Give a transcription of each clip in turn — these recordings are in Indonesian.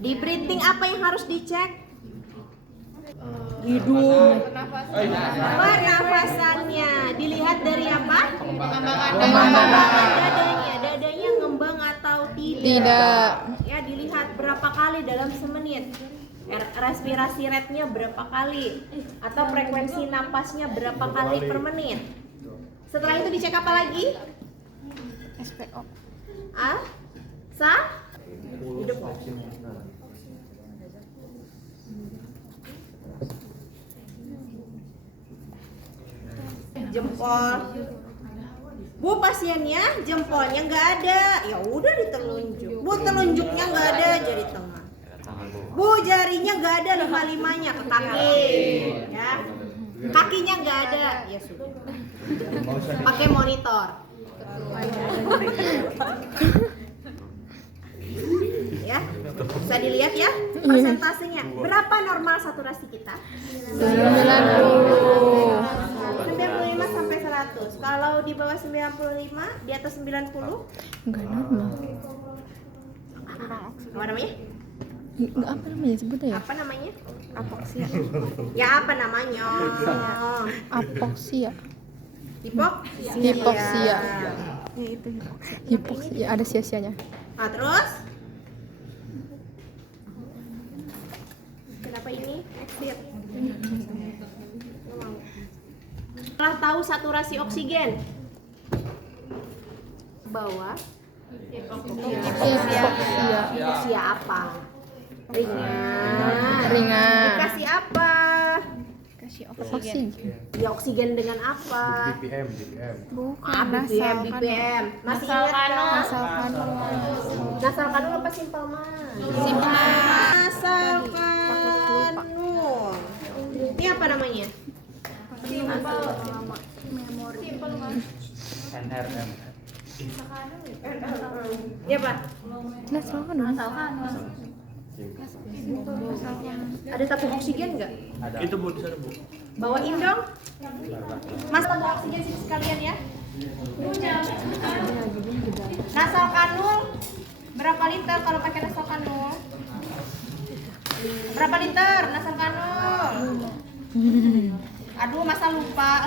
Di breathing apa yang harus dicek? Hidung. Pernafasannya. Dilihat dari apa? Pengembangan dadanya. Dadanya ngembang atau tidak? Ya, dilihat berapa kali dalam semenit. Respirasi rate-nya berapa kali? Atau frekuensi napasnya berapa kali per menit? Setelah itu dicek apa lagi? SPO. Hidup. Jempol. Bu, pasiennya jempolnya nggak ada, ya udah ditelunjuk. Bu, telunjuknya nggak ada, jari tengah. Bu, jarinya nggak ada, lima-limanya ke kaki, ya. Kakinya nggak ada, ya sudah. Pakai monitor. Ya, bisa dilihat ya persentasenya. Berapa normal saturasi kita? 95 sampai 100. Kalau di bawah 95, di atas 90? Enggak normal. Apa namanya? Enggak, apa namanya sebutnya ya? Apa namanya? Apoksia. Ya, apa namanya? Apoksia. Hipoksia. Hipoksia. Ya itu hipoksia. Ada sia-sianya. Nah, terus? Kenapa ini? Exit. Setelah tahu saturasi oksigen, bawah hipoksia apa? Ringan. Dikasih apa? Kasih oksigen. Ya, oksigen dengan apa? BPM. Bukan BPM. Masih ingat kan? Nasal kanul apa simpel mas? Nasal kanul. Ini apa namanya? NRM. Iya Pak. Nasal kanul. Ada tabung oksigen nggak? Itu Bu, di sana Bu. Bawain dong. Mas, tabung oksigen sini sekalian ya. Nasal kanul berapa liter kalau pakai nasal kanul? Berapa liter nasal kanul? Aduh, masa lupa,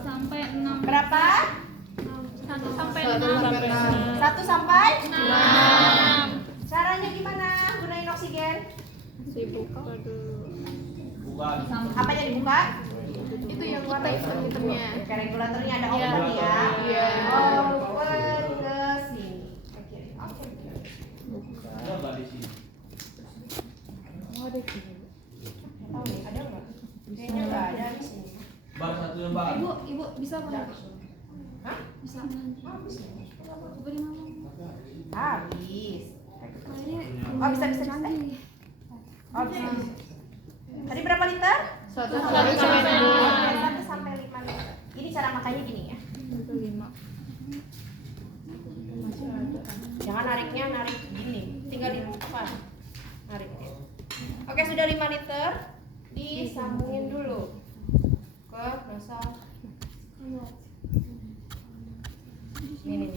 sampai 6 Berapa? 1 sampai 6 1 sampai 6. Caranya gimana gunain oksigen? Apanya dibuka? itu yang warna hitamnya. Oke, regulatornya ada open ya. Iya. Open ke sini. Ada nggak? Kayaknya nggak ada di sini. Ibu bisa nggak? Hah? Bisa. Habis. Ini Oh, bisa. Oh, bisa. Tadi berapa liter? 1 sampai 1 sampai 5 liter. Ini cara makanya gini ya. Jangan narik gini. Tinggal di apa? Nariknya. Oke, sudah 5 liter. Disambungin dulu ke nasal. Ini.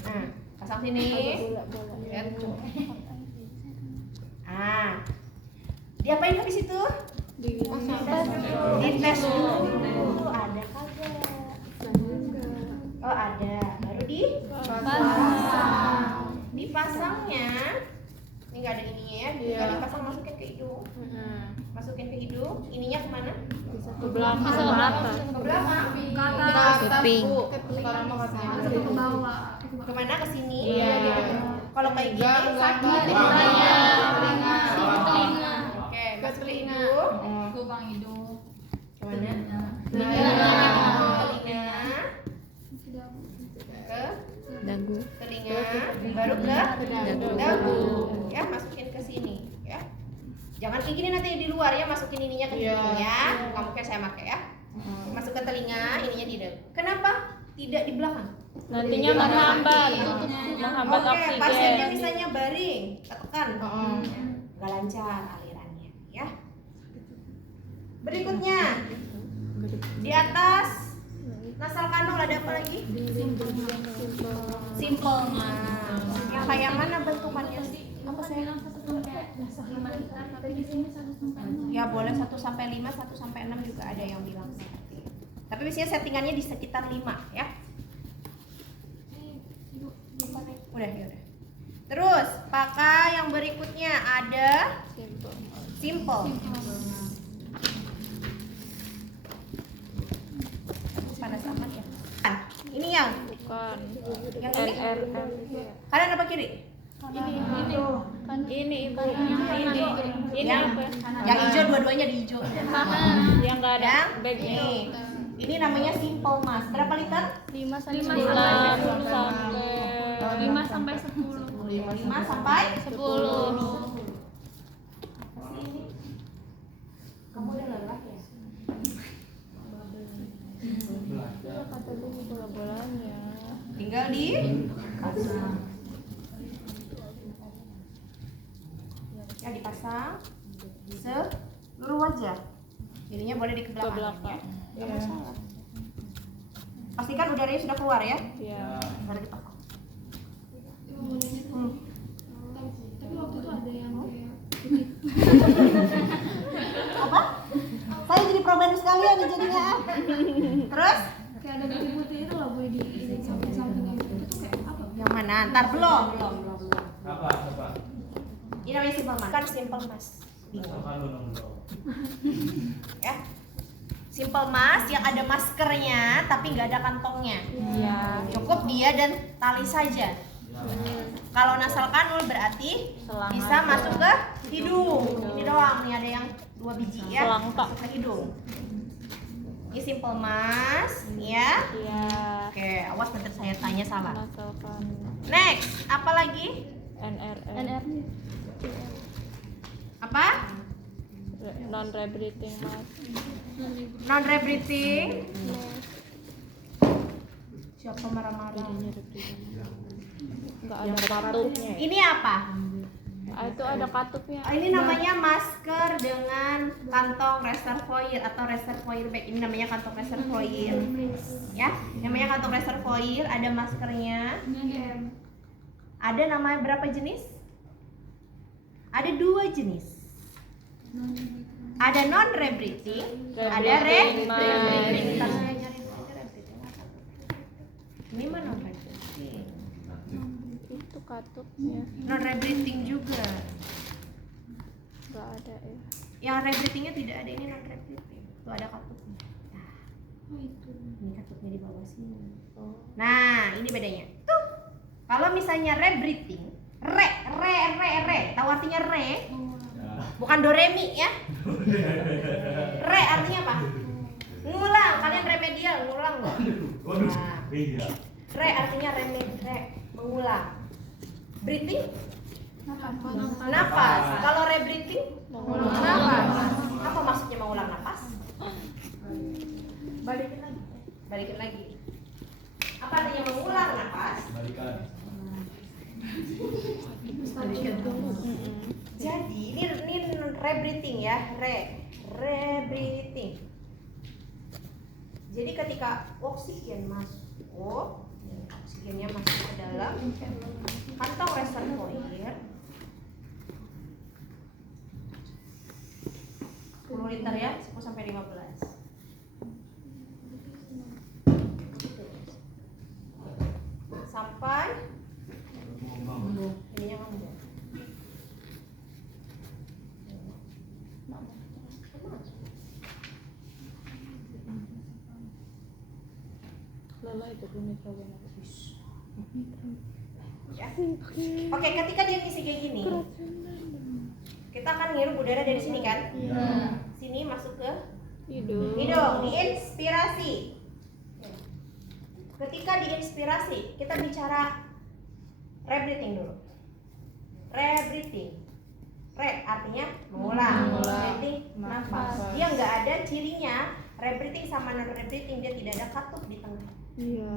Nah, pasang sini. Lihat. Diapain habis itu? Dites dulu. Ada kagak? Oh, ada. Baru dipasangnya. Ini nggak ada ininya ya. Tinggal dipasang, masukin ke hidung. Masukin ke hidung. Ininya kemana? ke belakang. Ke belakang. Ke atas. Kuping. Ke bawah. Kemana? Ke sini. Iya. Kalau kayak gini sakit. Telinga. Oke, masuk ke hidung. Lubang hidung. Kemana? Telinga. Ke Dagu. telinga, baru ke dagu. Ya, masukin ke sini ya. Jangan kayak gini nanti di luar ya, masukin ininya ke sini ya. Kamu kayak saya pakai ya. Masuk ke telinga, ininya di dagu. Kenapa tidak di belakang? Nantinya menghambat Oke, oksigen. pasiennya misalnya baring, tekan, nggak lancar alirannya ya. Berikutnya di atas Nasal kanul ada apa lagi? Simple mas. Yang kayak mana bentukannya? Apa saya? Ya boleh 1 sampai 5, 1 sampai 6 juga ada yang bilang seperti itu. Tapi biasanya settingannya di sekitar 5 ya. Udah ya udah. Terus pakai yang berikutnya ada simple. Panas amat ya. Ini yang Bukan. yang ini. RRM. Kanan apa kiri? Kan ini ibu. Ini Yang apa? yang hijau, dua-duanya di hijau. Yang nggak ada Yang bagnya. ini namanya simple mas. Berapa liter? 5 sampai 5 sampai 10. 5 sampai 10. Kamu udah lelah ya? Kata dulu bola-bolanya. Tinggal di ya dipasang seluruh wajah. Ininya boleh di Ke belakang. belakang. Ya. Nggak masalah. Pastikan udaranya sudah keluar ya. Iya. Baru dipasang. Tapi waktu itu ada yang kayak Apa? Saya jadi problem sekalian nih jadinya. Terus? kayak ada putih-putih itu loh Bu di samping-sampingnya itu tuh kayak apa? Yang mana? Ntar belum. Apa? Ini namanya simple mas. Kan simple mas. Apa lu nomor? Ya. Simple mas yang ada maskernya tapi nggak ada kantongnya. Iya. Cukup dia dan tali saja. Kalau nasal kanul berarti Selang bisa aja. masuk ke hidung. Ini doang nih ada yang 2 biji ya. Selang, Pak. Masuk ke hidung. Ini simple mas, ya. Iya. Oke, awas nanti saya tanya salah. Masakan Next, apa lagi? NRM. Apa? Non rebreathing mas. Non rebreathing. Siapa marah-marah? Nggak ada katupnya. Ini apa? Itu ada katupnya. Ini namanya masker dengan kantong reservoir atau reservoir bag. Ini namanya kantong reservoir. Ya, namanya kantong reservoir, ada maskernya. Ada namanya berapa jenis? Ada 2 jenis. Ada non rebreathing, ada Rebreathing, Mas. rebreathing. Ntar saya nyari dulu rebreathing. Ini mah non rebreathing. Itu katupnya. Non rebreathing juga. Nggak ada ya. Yang rebreathingnya tidak ada, ini non rebreathing. Tuh ada katupnya. Nah, ini katupnya di bawah sini. Nah, ini bedanya. Tuh. Kalau misalnya rebreathing, re, tahu artinya re? Bukan do re mi ya. Re artinya apa? Ngulang, kalian remedial, ngulang loh. Nah, Iya. re artinya mengulang. Breathing? Napas. Kalau rebreathing? Napas. Apa maksudnya mengulang napas? Balikin lagi. Apa artinya mengulang napas? Balikan. Jadi ini rebreathing ya, rebreathing. Jadi ketika oksigen masuk, oksigennya masuk ke dalam kantong reservoir 10 liter ya, 10 sampai 15. Sampai ininya ngomong. Lelah itu nitrogen. Ya. Oke, ketika dia ngisi kayak gini, kita akan ngirup udara dari sini kan? Sini masuk ke Hidung. hidung, diinspirasi. Ketika diinspirasi, kita bicara rebreathing dulu. Rebreathing. Re artinya mengulang, breathing nafas. Dia nggak ada cirinya. Rebreathing sama non rebreathing, dia tidak ada katup di tengah. Iya.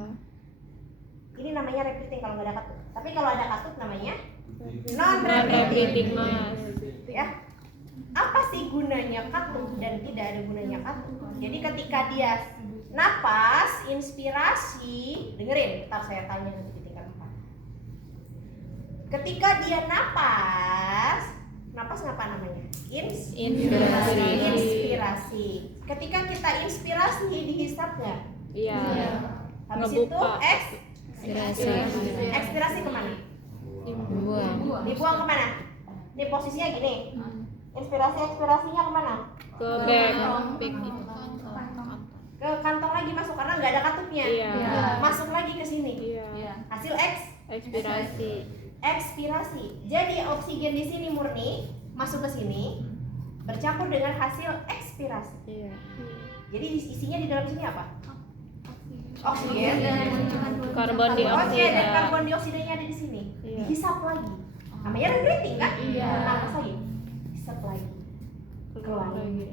Ini namanya rebreathing kalau nggak ada katup. Tapi kalau ada katup namanya non rebreathing. Rebreathing mas. Ya. Apa sih gunanya katup dan tidak ada gunanya katup? Jadi ketika dia Napas, inspirasi, dengerin, ntar saya tanya nanti di tingkat 4. Ketika dia napas ngapa namanya? Inspirasi. Ketika kita inspirasi dihisap nggak? Iya. Habis Ngebuka. itu ekspirasi kemana? Dibuang kemana? Ini posisinya gini. Inspirasinya kemana? Ke back. Ke kantong lagi masuk karena nggak ada katupnya. Iya. Masuk lagi ke sini. Iya. Hasil ekspirasi. Jadi oksigen di sini murni masuk ke sini bercampur dengan hasil ekspirasi. Iya. Jadi isinya di dalam sini apa? Oksigen. Karbon Oke, dan dioksida. karbon dioksidanya ada di sini. Iya. Dihisap lagi. Namanya rebreathing kan? Iya. Napas lagi. Hisap lagi. Keluar lagi.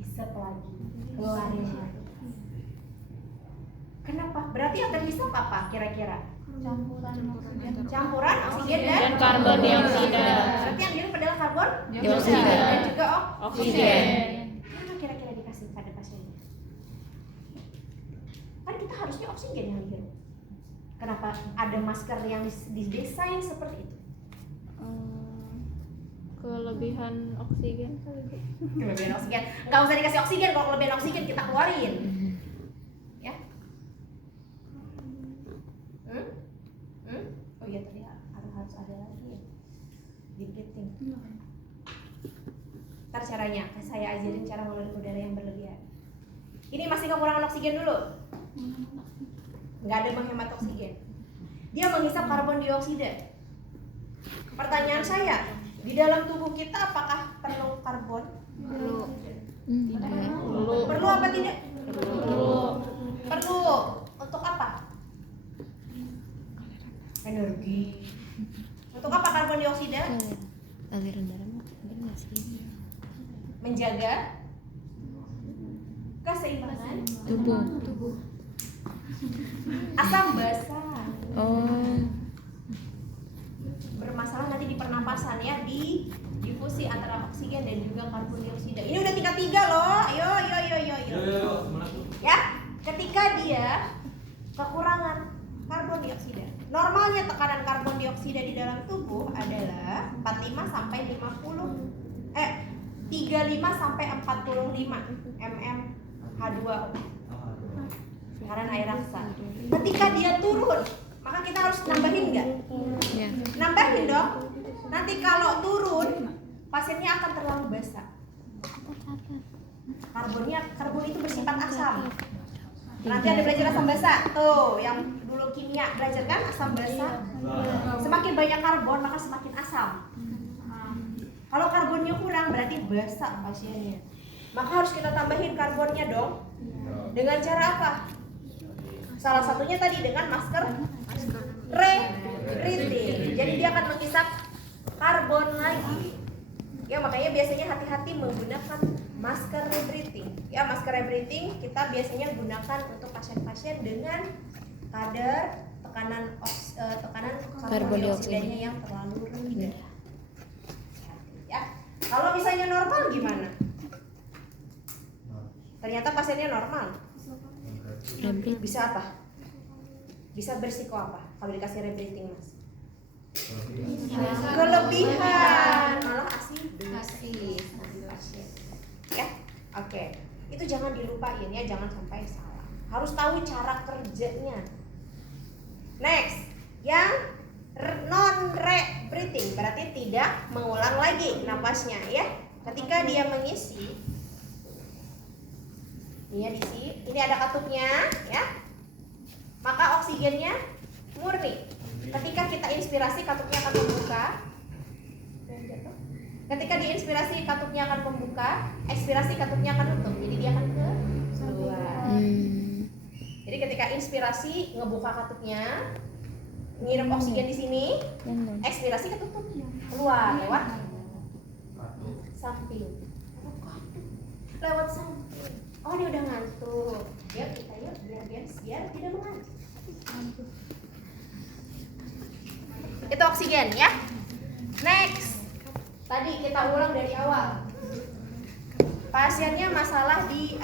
Hisap lagi. Keluarin lagi. Kenapa? Berarti yang terhisap apa kira-kira? Campuran oksigen Dan karbon dioksida. Berarti yang dihirup adalah karbon Dioksida. dan juga Oksigen. Mana kira-kira dikasih pada pasiennya? Kan kita harusnya oksigen yang dihirup. Kenapa ada masker yang didesain seperti itu? Kelebihan oksigen kali Bu. Kelebihan oksigen. Nggak usah dikasih oksigen, kalau kelebihan oksigen kita keluarin. Ya? Oh iya tadi harus ada lagi ya. Deep breathing. Ntar caranya, saya ajarin cara mengeluarkan udara yang berlebihan. Ini masih kekurangan oksigen dulu. Nggak ada menghemat oksigen. Dia menghisap karbon dioksida. Pertanyaan saya, di dalam tubuh kita apakah perlu karbon? Perlu. Perlu apa tidak? Perlu. Perlu. Untuk apa? Energi. Untuk apa karbon dioksida? Aliran darah benar sih. Menjaga keseimbangan Tubuh. asam basa. Oh. Bermasalah nanti di pernapasan ya, di difusi antara oksigen dan juga karbon dioksida. Ini udah tingkat 3 loh. Yo. Ya, ketika dia kekurangan karbon dioksida. Normalnya tekanan karbon dioksida di dalam tubuh adalah 35 sampai 35 sampai 45 mm H2O. Sekarang air raksa. Ketika dia turun, maka kita harus nambahin nggak? Ya. Nambahin dong. Nanti kalau turun, pasiennya akan terlalu basah. Karbon itu bersifat asam. Nanti ada belajar asam basa. Tuh, yang dulu kimia belajar kan asam basa. Semakin banyak karbon maka semakin asam. Kalau karbonnya kurang berarti basa pasiennya. Maka harus kita tambahin karbonnya dong. Dengan cara apa? Salah satunya tadi dengan masker rebreathing. Jadi dia akan menghisap karbon lagi. Ya makanya biasanya hati-hati menggunakan masker rebreathing. Ya masker rebreathing kita biasanya gunakan untuk pasien-pasien dengan kadar tekanan karbon dioksidanya yang terlalu rendah. Ya. Kalau misalnya normal gimana? Ternyata pasiennya normal. Bisa apa? Bisa bersiko apa? Kalau dikasih rebreathing mas? Kelebihan, malah asidosis. Ya, oke. Itu jangan dilupain ya, jangan sampai salah. Harus tahu cara kerjanya. Next, yang non rebreathing berarti tidak mengulang lagi napasnya ya. Ketika dia mengisi, ini ada katupnya ya. Maka oksigennya murni. Ketika kita inspirasi, katupnya akan membuka. Ketika diinspirasi, katupnya akan membuka. Ekspirasi, katupnya akan tutup. Jadi dia akan keluar. Jadi ketika inspirasi, ngebuka katupnya, ngirup oksigen di sini. Ekspirasi ketutup, keluar lewat samping. Lewat samping. Oh dia udah ngantuk. Yuk kita biar tidak mengantuk. Itu oksigen ya. Next, tadi kita ulang dari awal. Pasiennya masalah di